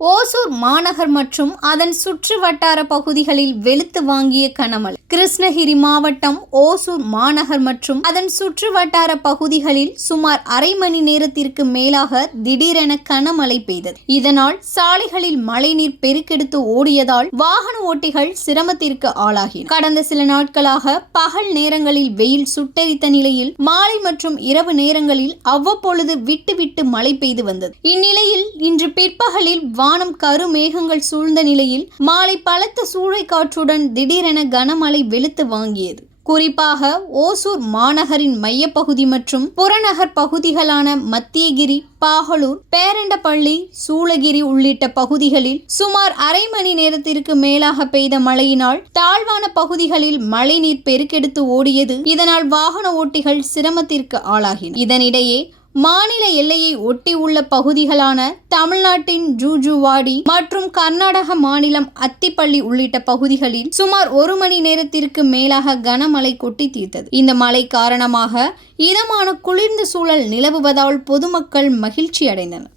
ஓசூர் மாநகர் மற்றும் அதன் சுற்று வட்டார பகுதிகளில் வெளுத்து வாங்கிய கனமழை. கிருஷ்ணகிரி மாவட்டம் ஓசூர் மாநகர் மற்றும் அதன் சுற்று வட்டார பகுதிகளில் சுமார் அரை மணி நேரத்திற்கு மேலாக திடீரென கனமழை பெய்தது. இதனால் சாலைகளில் மழைநீர் பெருக்கெடுத்து ஓடியதால் வாகன ஓட்டிகள் சிரமத்திற்கு ஆளாகினர். கடந்த சில நாட்களாக பகல் நேரங்களில் வெயில் சுட்டெரித்த நிலையில் மாலை மற்றும் இரவு நேரங்களில் அவ்வப்பொழுது விட்டு விட்டு மழை பெய்து வந்தது. இந்நிலையில் இன்று பிற்பகலில் வானம் கருமேகங்கள் சூழ்ந்த நிலையில் மாலை பலத்த சூறைக்காற்றுடன் திடீரென கனமழை வெளுத்து வாங்கியது. குறிப்பாக ஓசூர் மாநகரின் மையப்பகுதி மற்றும் புறநகர் பகுதிகளான மத்தியகிரி, பாகலூர், பேரண்டப்பள்ளி, சூளகிரி உள்ளிட்ட பகுதிகளில் சுமார் அரை மணி நேரத்திற்கு மேலாக பெய்த மழையினால் தாழ்வான பகுதிகளில் மழைநீர் பெருக்கெடுத்து ஓடியது. இதனால் வாகன ஓட்டிகள் சிரமத்திற்கு ஆளாகினர். இதனிடையே மாநில எல்லையை ஒட்டி உள்ள பகுதிகளான தமிழ்நாட்டின் ஜூஜுவாடி மற்றும் கர்நாடக மாநிலம் அத்திப்பள்ளி உள்ளிட்ட பகுதிகளில் சுமார் 1 மணி நேரத்திற்கு மேலாக கனமழை கொட்டி தீர்த்தது. இந்த மழை காரணமாக இதமான குளிர்ந்த சூழல் நிலவுவதால் பொதுமக்கள் மகிழ்ச்சி அடைந்தனர்.